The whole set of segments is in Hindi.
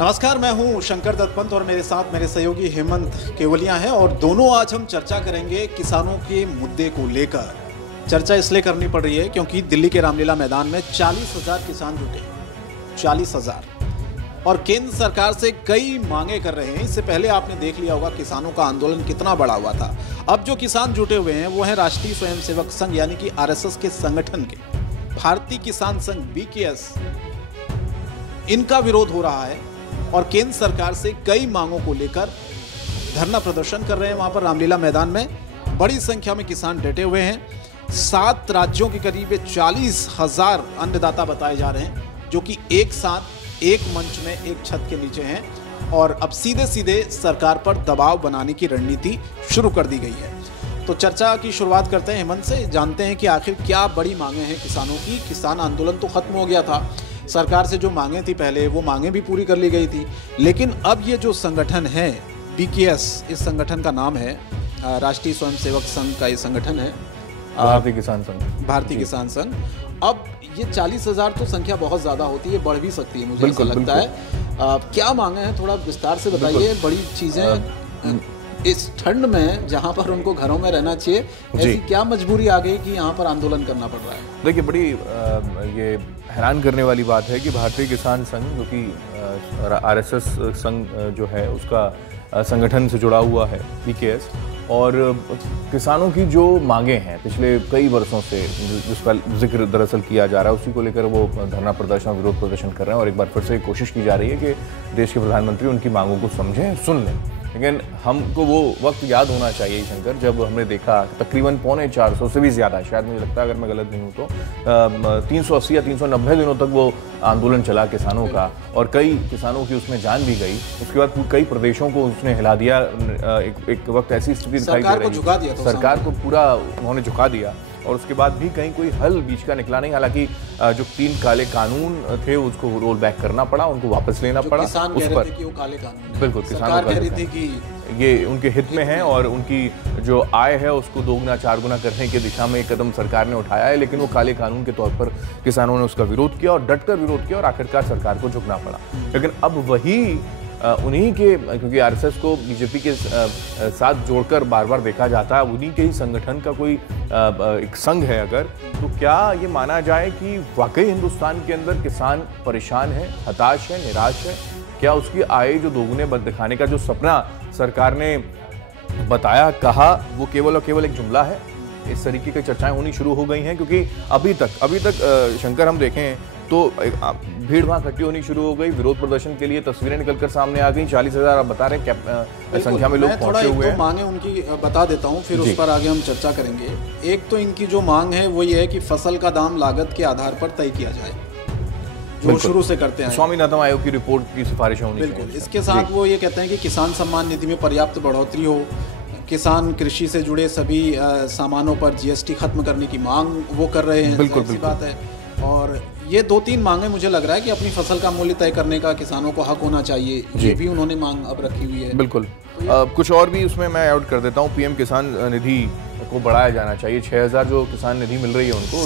नमस्कार, मैं हूं शंकर दत्तपंत और मेरे साथ मेरे सहयोगी हेमंत केवलिया हैं और दोनों आज हम चर्चा करेंगे किसानों के मुद्दे को लेकर। चर्चा इसलिए करनी पड़ रही है क्योंकि दिल्ली के रामलीला मैदान में 40,000 किसान जुटे, 40,000, और केंद्र सरकार से कई मांगे कर रहे हैं। इससे पहले आपने देख लिया होगा किसानों का आंदोलन कितना बड़ा हुआ था। अब जो किसान जुटे हुए हैं वो हैं राष्ट्रीय स्वयंसेवक संघ यानी कि आरएसएस के संगठन के, भारतीय किसान संघ BKS, इनका विरोध हो रहा है और केंद्र सरकार से कई मांगों को लेकर धरना प्रदर्शन कर रहे हैं। वहां पर रामलीला मैदान में बड़ी संख्या में किसान डटे हुए हैं। 7 राज्यों के करीब 40,000 अन्नदाता बताए जा रहे हैं जो कि एक साथ एक मंच में एक छत के नीचे हैं और अब सीधे सीधे सरकार पर दबाव बनाने की रणनीति शुरू कर दी गई है। तो चर्चा की शुरुआत करते हैं हेमंत से, जानते हैं कि आखिर क्या बड़ी मांगे हैं किसानों की। किसान आंदोलन तो खत्म हो गया था, सरकार से जो मांगे थी पहले वो मांगे भी पूरी कर ली गई थी, लेकिन अब ये जो संगठन है BKS, इस संगठन का नाम है राष्ट्रीय स्वयंसेवक संघ का ये संगठन है, भारतीय किसान संघ, भारतीय किसान संघ। अब ये 40,000 तो संख्या बहुत ज्यादा होती है, बढ़ भी सकती है, मुझे ऐसा लगता है। क्या मांगे हैं थोड़ा विस्तार से बताइए। बड़ी चीजें इस ठंड में जहां पर उनको घरों में रहना चाहिए, ऐसी क्या मजबूरी आ गई कि यहाँ पर आंदोलन करना पड़ रहा है? देखिए, बड़ी ये हैरान करने वाली बात है कि भारतीय किसान संघ, जो कि RSS संघ जो है उसका संगठन से जुड़ा हुआ है BKS, और किसानों की जो मांगे हैं पिछले कई वर्षों से जिसका जिक्र दरअसल किया जा रहा है, उसी को लेकर वो धरना प्रदर्शन, विरोध प्रदर्शन कर रहे हैं। और एक बार फिर से कोशिश की जा रही है कि देश के प्रधानमंत्री उनकी मांगों को समझें, सुन लें। लेकिन हमको वो वक्त याद होना चाहिए शंकर, जब हमने देखा तकरीबन 450 से भी ज़्यादा, शायद मुझे लगता है अगर मैं गलत नहीं हूँ तो 380 या 390 दिनों तक वो आंदोलन चला किसानों का, और कई किसानों की उसमें जान भी गई। उसके बाद कई प्रदेशों को उसने हिला दिया। एक वक्त ऐसी स्थिति दिखाई दे रही, सरकार को पूरा उन्होंने झुका दिया, और उसके बाद भी कहीं कोई हल बीच का निकला नहीं। हालांकि जो 3 काले कानून थे उसको रोल बैक करना पड़ा, उनको वापस लेना पड़ा। उस पर कि वो काले कानून, बिल्कुल किसानों कह रही थी कि ये उनके हित में है और उनकी जो आय है उसको 2 गुना 4 गुना करने की दिशा में एक कदम सरकार ने उठाया है। लेकिन वो काले कानून के तौर पर किसानों ने उसका विरोध किया और डटकर विरोध किया, और आखिरकार सरकार को झुकना पड़ा। लेकिन अब वही उन्हीं के, क्योंकि RSS को BJP के साथ जोड़कर बार बार देखा जाता है, उन्हीं के ही संगठन का कोई एक संघ है अगर, तो क्या ये माना जाए कि वाकई हिंदुस्तान के अंदर किसान परेशान है, हताश है, निराश है? क्या उसकी आय जो दोगुने दिखाने का जो सपना सरकार ने बताया, कहा, वो केवल और केवल एक जुमला है? इस तरीके की चर्चाएं होनी शुरू हो गई हैं, क्योंकि अभी तक शंकर हम देखें तो भीड़ वहां इकट्ठी होनी शुरू हो गई। विरोध प्रदर्शन के लिए तस्वीरें निकलकर सामने आ गई। 40,000 आप बता रहे हैं संख्या में लोग पहुंचे हुए हैं। मांगे उनकी बता देता हूं, फिर उस पर आगे हम चर्चा करेंगे। एक तो इनकी जो मांग है वो ये है कि फसल का दाम लागत के आधार पर तय किया जाए, जो शुरू से करते हैं। स्वामीनाथन आयोग की रिपोर्ट की सिफारिशें होनी चाहिए। बिल्कुल। इसके साथ वो ये कहते हैं कि किसान सम्मान निधि में पर्याप्त बढ़ोतरी हो, किसान कृषि से जुड़े सभी सामानों पर GST खत्म करने की मांग वो कर रहे हैं। बिल्कुल बात है। और ये 2-3 मांगे मुझे लग रहा है कि अपनी फसल का मूल्य तय करने का किसानों को हक होना चाहिए, ये भी उन्होंने मांग अब रखी हुई है। बिल्कुल। कुछ और भी उसमें मैं ऐड कर देता हूँ। PM किसान निधि को बढ़ाया जाना चाहिए। 6,000 जो किसान निधि मिल रही है उनको,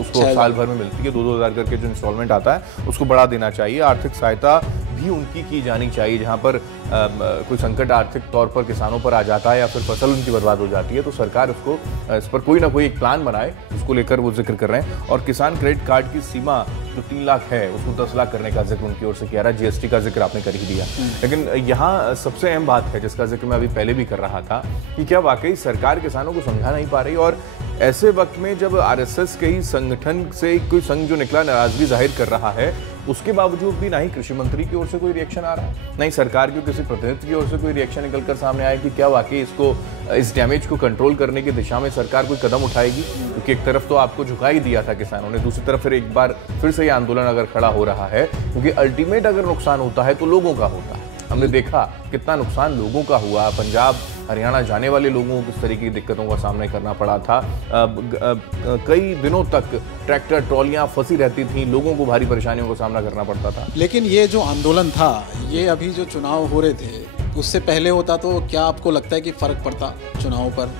उसको साल भर में मिलती है, 2-2 हज़ार करके जो इंस्टॉलमेंट आता है उसको बढ़ा देना चाहिए। आर्थिक सहायता भी उनकी की जानी चाहिए, जहाँ पर कोई संकट आर्थिक तौर पर किसानों पर आ जाता है या फिर फसल उनकी बर्बाद हो जाती है, तो सरकार उसको इस पर कोई ना कोई एक प्लान बनाए, उसको लेकर वो जिक्र कर रहे हैं। और किसान क्रेडिट कार्ड की सीमा जो 3 लाख है उसको 10 लाख करने का जिक्र उनकी ओर से किया रहा है। GST का जिक्र आपने कर ही दिया। लेकिन यहाँ सबसे अहम बात है जिसका जिक्र मैं अभी पहले भी कर रहा था, कि क्या वाकई सरकार किसानों को समझा नहीं पा रही? और ऐसे वक्त में जब RSS के ही संगठन से कोई संघ जो निकला नाराजगी जाहिर कर रहा है, उसके बावजूद भी ना ही कृषि मंत्री की ओर से कोई रिएक्शन आ रहा है, नहीं सरकार के किसी प्रतिनिधि की ओर से कोई रिएक्शन निकलकर सामने आया कि क्या वाकई इसको, इस डैमेज को कंट्रोल करने की दिशा में सरकार कोई कदम उठाएगी। क्योंकि एक तरफ तो आपको झुका ही दिया था किसानों ने, दूसरी तरफ फिर एक बार फिर से ये आंदोलन अगर खड़ा हो रहा है, क्योंकि अल्टीमेट अगर नुकसान होता है तो लोगों का होता है। हमने देखा कितना नुकसान लोगों का हुआ। पंजाब हरियाणा जाने वाले लोगों को किस तरीके की दिक्कतों का सामना करना पड़ा था। कई दिनों तक ट्रैक्टर ट्रॉलियां फंसी रहती थी, लोगों को भारी परेशानियों का सामना करना पड़ता था। लेकिन ये जो आंदोलन था, ये अभी जो चुनाव हो रहे थे उससे पहले होता तो क्या आपको लगता है कि फर्क पड़ता चुनाव पर?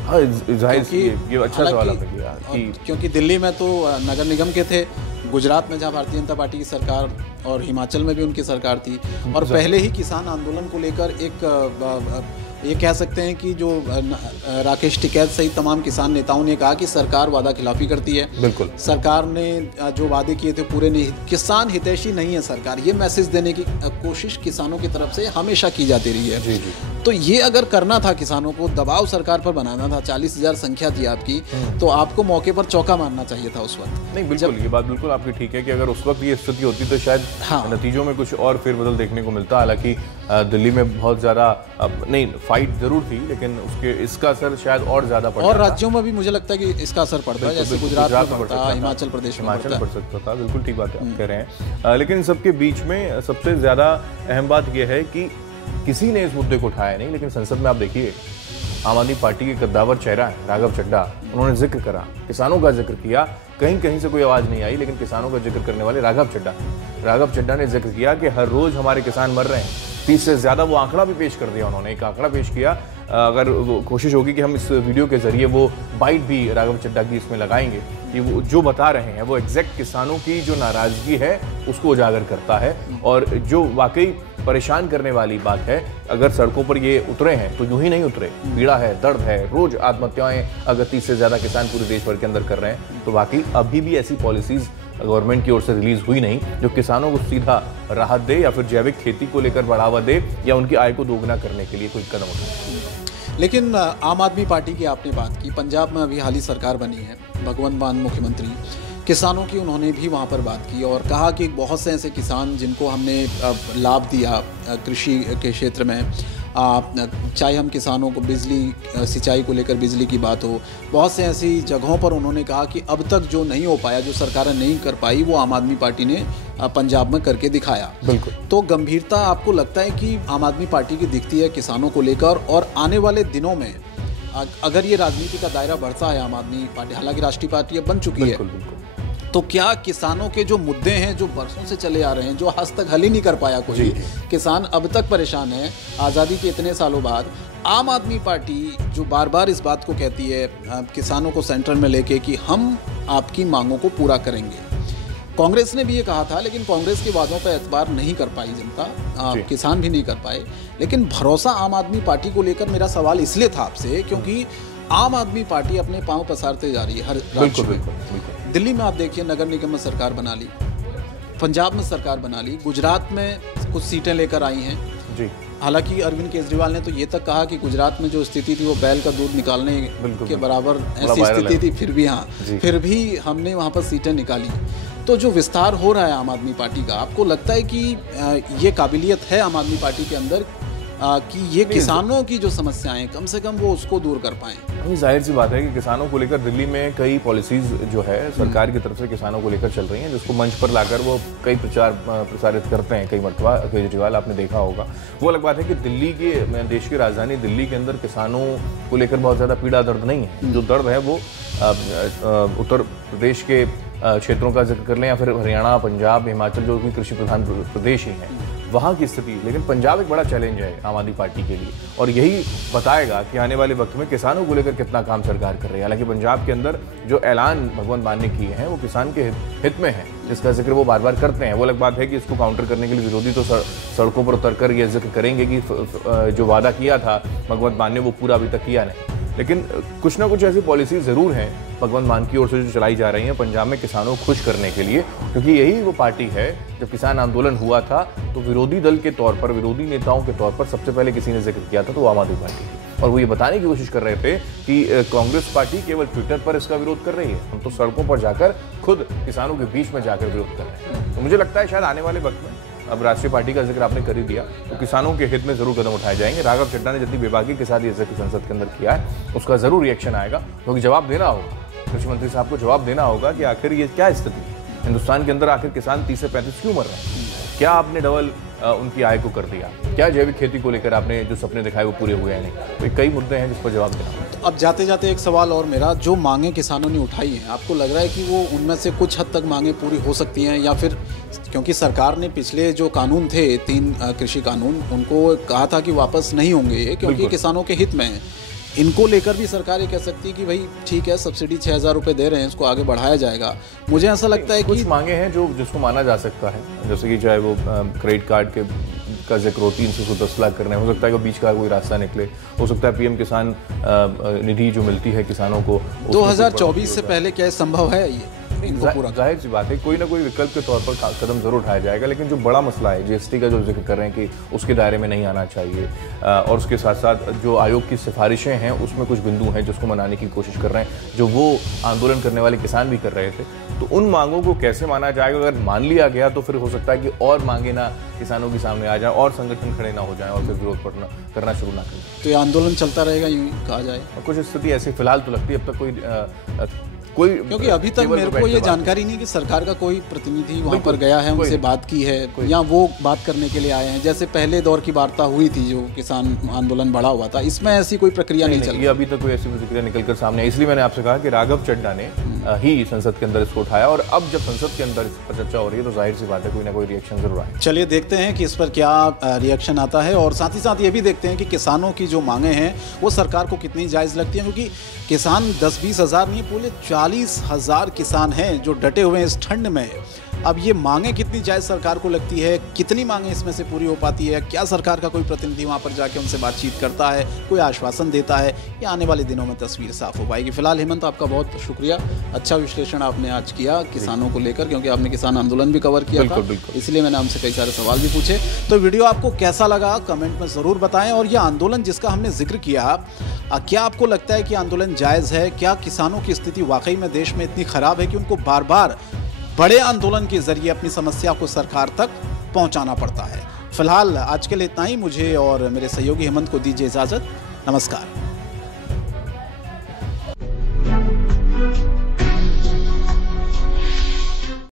हाँ, जाहिर ये अच्छा सवाल आपने किया कि क्योंकि दिल्ली में तो नगर निगम के थे, गुजरात में जहाँ भारतीय जनता पार्टी की सरकार और हिमाचल में भी उनकी सरकार थी, और पहले ही किसान आंदोलन को लेकर एक ये कह सकते हैं कि जो राकेश टिकैत सहित तमाम किसान नेताओं ने कहा कि सरकार वादा खिलाफी करती है। बिल्कुल, सरकार ने जो वादे किए थे पूरे नहीं, किसान हितैषी नहीं है सरकार, ये मैसेज देने की कोशिश किसानों की तरफ से हमेशा की जाती रही है। जी जी। तो ये अगर करना था, किसानों को दबाव सरकार पर बनाना था, 40,000 संख्या थी आपकी, तो आपको मौके पर चौका मारना चाहिए था उस वक्त। नहीं, बिल्कुल ये बात बिल्कुल आपकी ठीक है कि अगर उस वक्त ये स्थिति होती तो शायद नतीजों में कुछ और फेरबदल देखने को मिलता। हालांकि दिल्ली में बहुत ज़्यादा नहीं फाइट जरूर थी, लेकिन उसके इसका असर शायद और ज़्यादा पड़ता, और राज्योयों में भी मुझे लगता है कि इसका असर पड़ता है, जैसे गुजरात में पड़ता है, हिमाचल प्रदेश में पड़ सकता था। बिल्कुल ठीक बात है आप कह रहे हैं। लेकिन सबके बीच में सबसे ज़्यादा अहम बात यह है कि किसी ने इस मुद्दे को उठाया नहीं, लेकिन संसद में आप देखिए आम आदमी पार्टी के कद्दावर चेहरा है राघव चड्ढा, उन्होंने जिक्र करा, किसानों का जिक्र किया, कहीं से कोई आवाज़ नहीं आई, लेकिन किसानों का जिक्र करने वाले राघव चड्ढा ने जिक्र किया कि हर रोज हमारे किसान मर रहे हैं। 30 से ज़्यादा वो आंकड़ा भी पेश कर दिया उन्होंने, एक आंकड़ा पेश किया। अगर वो कोशिश होगी कि हम इस वीडियो के जरिए वो बाइट भी राघव चड्ढा की इसमें लगाएंगे कि वो जो बता रहे हैं वो एग्जैक्ट किसानों की जो नाराज़गी है उसको उजागर करता है, और जो वाकई परेशान करने वाली बात है, अगर सड़कों पर ये उतरे हैं तो यूं ही नहीं उतरे, पीड़ा है, दर्द है, रोज आत्महत्याएं अगर 30 से ज़्यादा किसान पूरे देश भर के अंदर कर रहे हैं, तो वाकई अभी भी ऐसी पॉलिसीज़ गवर्नमेंट की ओर से रिलीज हुई नहीं जो किसानों को सीधा राहत दे या फिर जैविक खेती को लेकर बढ़ावा दे या उनकी आय को दोगुना करने के लिए कोई कदम उठाए। लेकिन आम आदमी पार्टी की आपने बात की, पंजाब में अभी हाल ही सरकार बनी है, भगवंत मान मुख्यमंत्री, किसानों की उन्होंने भी वहाँ पर बात की और कहा कि बहुत से ऐसे किसान जिनको हमने लाभ दिया कृषि के क्षेत्र में, चाहे हम किसानों को बिजली सिंचाई को लेकर बिजली की बात हो, बहुत से ऐसी जगहों पर उन्होंने कहा कि अब तक जो नहीं हो पाया, जो सरकारें नहीं कर पाई, वो आम आदमी पार्टी ने पंजाब में करके दिखाया। बिल्कुल। तो गंभीरता आपको लगता है कि आम आदमी पार्टी की दिखती है किसानों को लेकर, और आने वाले दिनों में अगर ये राजनीति का दायरा बढ़ता है आम आदमी पार्टी, हालांकि राष्ट्रीय पार्टी अब बन चुकी है, तो क्या किसानों के जो मुद्दे हैं जो बरसों से चले आ रहे हैं, जो आज तक हल ही नहीं कर पाया कोई किसान, अब तक परेशान है आज़ादी के इतने सालों बाद, आम आदमी पार्टी जो बार बार इस बात को कहती है किसानों को सेंटर में लेके कि हम आपकी मांगों को पूरा करेंगे, कांग्रेस ने भी ये कहा था, लेकिन कांग्रेस के वादों पर एतबार नहीं कर पाई जनता, किसान भी नहीं कर पाए। लेकिन भरोसा आम आदमी पार्टी को लेकर मेरा सवाल इसलिए था आपसे क्योंकि आम आदमी पार्टी अपने पांव पसारते जा रही है हर राज्य में। दिल्ली में आप देखिए नगर निगम में सरकार बना ली, पंजाब में सरकार बना ली, गुजरात में कुछ सीटें लेकर आई हैं जी। हालांकि अरविंद केजरीवाल ने तो ये तक कहा कि गुजरात में जो स्थिति थी वो बैल का दूध निकालने के बराबर ऐसी स्थिति थी, फिर भी हमने वहाँ पर सीटें निकाली। तो जो विस्तार हो रहा है आम आदमी पार्टी का, आपको लगता है कि ये काबिलियत है आम आदमी पार्टी के अंदर कि ये किसानों की जो समस्याएं कम से कम वो उसको दूर कर पाएं? जाहिर सी बात है कि किसानों को लेकर दिल्ली में कई पॉलिसीज जो है सरकार की तरफ से किसानों को लेकर चल रही हैं, जिसको मंच पर लाकर वो कई प्रसारित करते हैं कई मरतबा केजरीवाल, आपने देखा होगा। वो अलग बात है कि दिल्ली के देश की राजधानी दिल्ली के अंदर किसानों को लेकर बहुत ज़्यादा पीड़ा दर्द नहीं है। जो दर्द है वो उत्तर प्रदेश के क्षेत्रों का जिक्र कर लें या फिर हरियाणा, पंजाब, हिमाचल जो कि कृषि प्रधान प्रदेश ही हैं, वहाँ की स्थिति। लेकिन पंजाब एक बड़ा चैलेंज है आम आदमी पार्टी के लिए, और यही बताएगा कि आने वाले वक्त में किसानों को लेकर कितना काम सरकार कर रही है। हालांकि पंजाब के अंदर जो ऐलान भगवंत मान ने किए हैं वो किसान के हित में है, जिसका जिक्र वो बार बार करते हैं। वो अलग बात है कि इसको काउंटर करने के लिए विरोधी तो सड़कों पर उतरकर यह जिक्र करेंगे कि जो वादा किया था भगवंत मान ने वो पूरा अभी तक किया नहीं। लेकिन कुछ ना कुछ ऐसी पॉलिसी ज़रूर हैं भगवंत मान की ओर से जो चलाई जा रही हैं पंजाब में किसानों को खुश करने के लिए, क्योंकि यही वो पार्टी है। जब किसान आंदोलन हुआ था तो विरोधी दल के तौर पर, विरोधी नेताओं के तौर पर सबसे पहले किसी ने जिक्र किया था तो आम आदमी पार्टी की, और वो ये बताने की कोशिश कर रहे थे कि कांग्रेस पार्टी केवल ट्विटर पर इसका विरोध कर रही है, हम तो सड़कों पर जाकर खुद किसानों के बीच में जाकर विरोध कर रहे हैं। तो मुझे लगता है शायद आने वाले वक्त में, अब राष्ट्रीय पार्टी का जिक्र आपने कर ही दिया, तो किसानों के हित में जरूर कदम उठाए जाएंगे। राघव चड्ढा ने जितनी बेबाकी के साथ ये जिक्र संसद के अंदर किया है उसका जरूर रिएक्शन आएगा, क्योंकि जवाब देना होगा, कृषि मंत्री साहब को जवाब देना होगा कि आखिर ये क्या स्थिति है हिंदुस्तान के अंदर, आखिर किसान 30 से 35 क्यों मर रहे हैं, क्या आपने डबल उनकी आय को कर दिया, क्या जैविक खेती को लेकर आपने जो सपने दिखाए वो पूरे हुए हैं नहीं, तो कई मुद्दे हैं जिस पर जवाब देना। तो अब जाते जाते एक सवाल और मेरा, जो मांगे किसानों ने उठाई हैं, आपको लग रहा है कि वो उनमें से कुछ हद तक मांगे पूरी हो सकती हैं, या फिर क्योंकि सरकार ने पिछले जो कानून थे 3 कृषि कानून, उनको कहा था कि वापस नहीं होंगे क्योंकि किसानों के हित में है, इनको लेकर भी सरकार ये कह सकती है कि भाई ठीक है, सब्सिडी 6,000 रुपये दे रहे हैं, इसको आगे बढ़ाया जाएगा। मुझे ऐसा लगता है कि कुछ मांगे हैं जो जिसको माना जा सकता है, जैसे कि चाहे वो क्रेडिट कार्ड का जिक्र हो, 300 से 10 लाख करना है, हो सकता है कि बीच का कोई रास्ता निकले, हो सकता है पीएम किसान निधि जो मिलती है किसानों को 2024 से पहले क्या संभव है ये? जाहिर सी बात है, कोई ना कोई विकल्प के तौर पर कदम जरूर उठाया जाएगा, लेकिन जो बड़ा मसला है जीएसटी का जो जिक्र कर रहे हैं कि उसके दायरे में नहीं आना चाहिए, और उसके साथ साथ जो आयोग की सिफारिशें हैं उसमें कुछ बिंदु हैं जिसको मनाने की कोशिश कर रहे हैं, जो वो आंदोलन करने वाले किसान भी कर रहे थे। तो उन मांगों को कैसे माना जाएगा? अगर मान लिया गया तो फिर हो सकता है कि और मांगे ना किसानों के सामने आ जाए और संगठन खड़े ना हो जाए और फिर विरोध करना शुरू ना करें। तो ये आंदोलन चलता रहेगा, यूं कहा जाए? कुछ स्थिति ऐसी फिलहाल तो लगती है, अब तक कोई क्योंकि अभी तक मेरे को ये जानकारी नहीं कि सरकार का कोई प्रतिनिधि वहाँ पर गया है, उनसे बात की है, या वो बात करने के लिए आए हैं। जैसे पहले दौर की वार्ता हुई थी जो किसान आंदोलन बढ़ा हुआ था, इसमें ऐसी कोई प्रक्रिया नहीं चल रही। अभी तक कोई ऐसी प्रक्रिया निकलकर सामने, इसलिए मैंने आपसे कहा कि राघव चड्ढा ने ही संसद के अंदर इसको उठाया, और अब जब संसद के अंदर इस पर चर्चा हो रही है तो जाहिर सी बात है कोई ना कोई रिएक्शन जरूर आए। चलिए देखते हैं कि इस पर क्या रिएक्शन आता है, और साथ ही साथ ये भी देखते हैं कि किसानों की जो मांगे हैं वो सरकार को कितनी जायज़ लगती है, क्योंकि किसान 10-20 हज़ार नहीं, पूरे 40,000 किसान हैं जो डटे हुए हैं इस ठंड में। अब ये मांगे कितनी जायज़ सरकार को लगती है, कितनी मांगे इसमें से पूरी हो पाती है, क्या सरकार का कोई प्रतिनिधि वहाँ पर जाके उनसे बातचीत करता है, कोई आश्वासन देता है, या आने वाले दिनों में तस्वीर साफ हो पाएगी। फिलहाल हेमंत, आपका बहुत शुक्रिया, अच्छा विश्लेषण आपने आज किया किसानों को लेकर, क्योंकि आपने किसान आंदोलन भी कवर किया था, इसलिए मैंने हमसे कई सारे सवाल भी पूछे। तो वीडियो आपको कैसा लगा कमेंट में ज़रूर बताएं, और यह आंदोलन जिसका हमने जिक्र किया, क्या आपको लगता है कि आंदोलन जायज़ है? क्या किसानों की स्थिति वाकई में देश में इतनी ख़राब है कि उनको बार बार बड़े आंदोलन के जरिए अपनी समस्या को सरकार तक पहुंचाना पड़ता है? फिलहाल आज के लिए इतना ही। मुझे और मेरे सहयोगी हेमंत को दीजिए इजाज़त। नमस्कार।